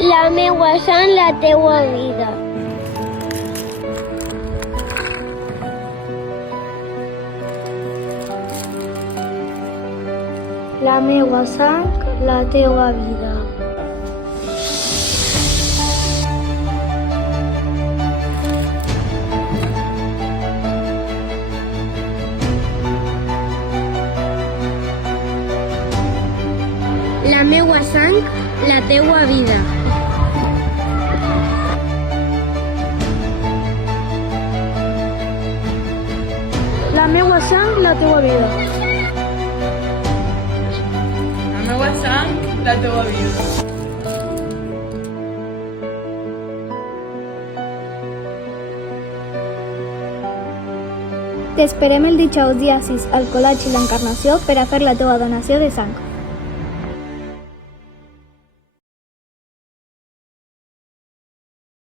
La meua sang, la teua vida. La meua sang, la teua vida. La meua sang, la teua vida. La meua sang, la teua vida. La meua sang, la teua vida. T'esperem el dijous dia 6 al Col·legi L'Encarnació per a fer la teua donació de sang.